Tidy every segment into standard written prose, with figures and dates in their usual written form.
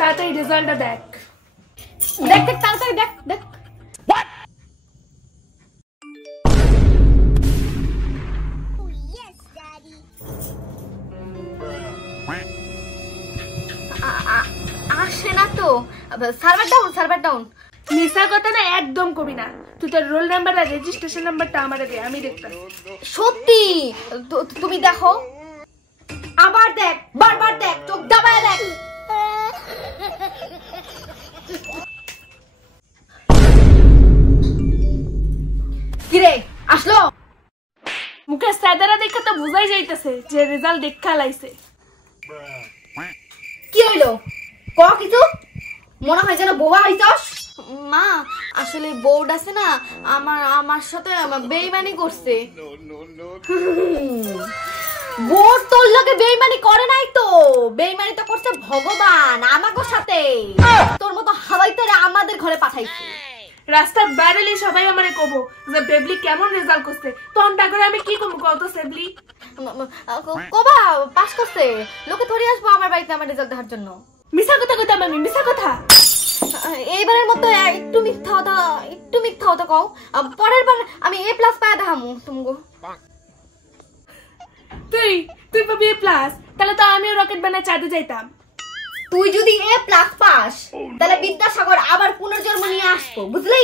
তাড়াতাড়ি রেজাল্টটা দেখ। দেখ দেখ তাড়াতাড়ি দেখ দেখ। আসে না তো, সার্ভার ডাউন। মিছা কথা না একদম কবি না। তুই তোর রোল নাম্বার আর রেজিস্ট্রেশন নাম্বারটা আমারে দে, আমি দেখতাম। সত্যি তুমি দেখো, আবার দেখ, বারবার দেখ, চোখ দাবায় দেখ। কিরে আসলো? মুখে সাদারা দেখে তো বোঝাই যাইতেছে যে রেজাল্ট দেখা লাইছে। কি হইলো ক কিছু? মনে হয় যেন বোবা হইছস। মা আসলে বোর্ড আছে না, আমার সাথে বেইমানি করছে। বোর্ড তোর লগে বেইমানি করে নাই তো, বেইমানি তো করছে ভগবান আমাকে সাথে। তোর মতো হাওয়াইতে আমাদের ঘরে পাঠাইছে। রাস্তায় বেরোলে সবাই আমারে কবো যে বেবলি কেমন রেজাল্ট করছে, তখন করে আমি কি করবো কত সেবলি? কবা পাস করছে, লোকে ধরে আসবো আমার বাড়িতে আমার রেজাল্ট দেখার জন্য। মিছা কথা কইতাম আমি, মিছা কথা। এইবারের মতো একটু মিথ্যা কথা কও, পরের বার আমি A+ পায় দেখামু তুমগো। তুই পাবি A+, তাহলে তো আমিও রকেট বানায় চাঁদে যাইতাম। তুই যদি A+ পাস তাহলে বিদ্যাসাগর আবার পুনর্জন্ম নিয়ে আসবো, বুঝলি?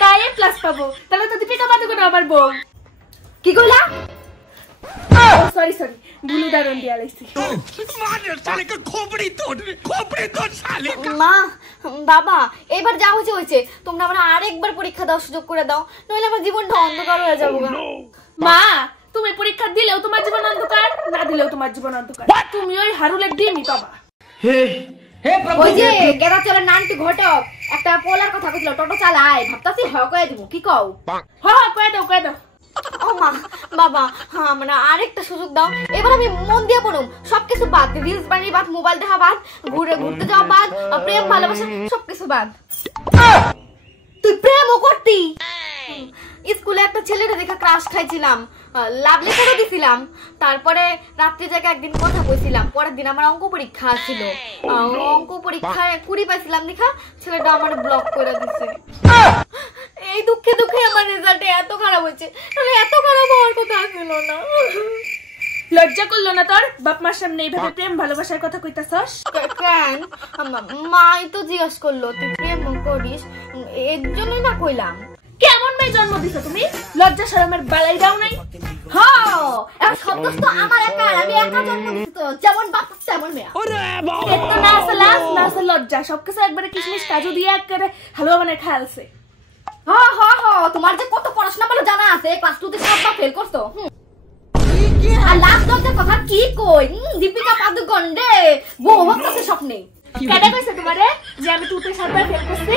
তাই A+ পাবো, তাহলে তো দীপিকা পাদুকোন আবার বউ। কি কইলা? সরি ভুল উদাহরণ দিয়া লাইছি। মা বাবা এবার যা হয়েছে, তোমরা আমার আরেকবার পরীক্ষা দেওয়ার সুযোগ করে দাও, নইলে আমার জীবনটা অন্ধকার হয়ে যাবো। মা তুমি পরীক্ষা দিলেও তোমার জীবন অন্ধকার, না দিলেও তোমার জীবন অন্ধকার। তুমি ওই হারুলের ডিমই পাবা। ওই যে গেদা চলে নানটি ঘটক একটা পোলার কথা কইছিল, টোটো চালায়, ভাবতাছি হ কয়ে দিব। কি কও? কয়ে দাও। ও মা বাবা মানে আরেকটা সুযোগ দাও, এবার আমি মন দিয়ে পড়ুম। সবকিছু বাদ, রিলস বানিয়ে বাদ, মোবাইল দেখা বাদ, ঘুরতে যাওয়া বাদ, প্রেম ভালোবাসা সবকিছু বাদ। তুই প্রেমও করতি? স্কুলে একটা ছেলেটা দেখা ক্রাশ খাইছিলাম, লাভ লেটারও দিছিলাম। তারপরে রাত্রি থেকে একদিন কথা কইছিলাম, পরের দিন আমার অঙ্ক পরীক্ষা ছিল, অঙ্ক পরীক্ষায় 20 পাইছিলাম দেখা, ছেলেটা আমার ব্লক করে দিছে। এই দুঃখে আমার রেজাল্ট এত খারাপ হয়েছে, তাহলে এত খারাপ হওয়ার কথা ছিল না। লজ্জা করলো না তোর বাপ মার সামনে এইভাবে প্রেম ভালোবাসার কথা কইতাছস? কেন? মাই তো জিজ্ঞেস করলো তুই প্রেম করিস, এর জন্যই না কইলাম। কেমন মেয়ে জন্ম দিছো তুমি? লজ্জা শরমের বালাই দাও নাই? এখন সব দোষ তো আমার একার, আমি একা জন্ম দিছি তো, যেমন বাপ তেমন মেয়ে। এত না আছে লাজ না আছে লজ্জা, সবকিছু একবারে কিশমিশ কাজু দিয়ে একবারে হালুয়া বানায় খাইছে। তোমার যে কত পড়াশোনা বলে জানা আছে, ক্লাস 2 তে সবটা ফেল করছো। আর লাস্ট দরজার কথা কি কই? দীপিকা পাদুকোন রে বউ হচ্ছে স্বপ্নে। কেডা কইছে তোমারে যে আমি 2 তে সবটা ফেল করছি?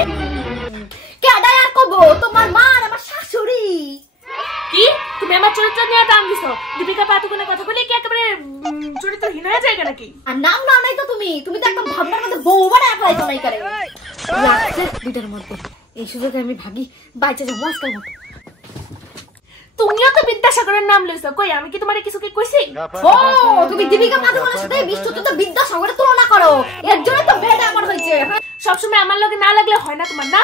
কেডা আর কবো? তোমার মা আর আমার শাশুড়ি। কি তুমি আমার চরিত্র নিয়ে টান দিছো? দীপিকা পাদুকোনের কথা বলে কি একেবারে চরিত্রহীন হয়ে যায় নাকি? আর নাম না নাই তো তুমি তো একদম ভাবনার মধ্যে বউ বানায় ফেলাইছো নাই করে। লাগছে দুইটার মধ্যে, এই সুযোগে আমি ভাগি বাইচে যাবো আজকাল মতো। তুমিও তো বিদ্যাসাগরের নাম লইছো, কই আমি কি তোমারে কিছু কি কইছি? তুমি দীপিকা পাদুকোনের সাথে বিশ্বযুদ্ধ বিদ্যাসাগরের তুলনা করো, এর জন্য তো বেড এমন হইছে। সবসময় আমার লগে না লাগলে হয় না তোমার, না?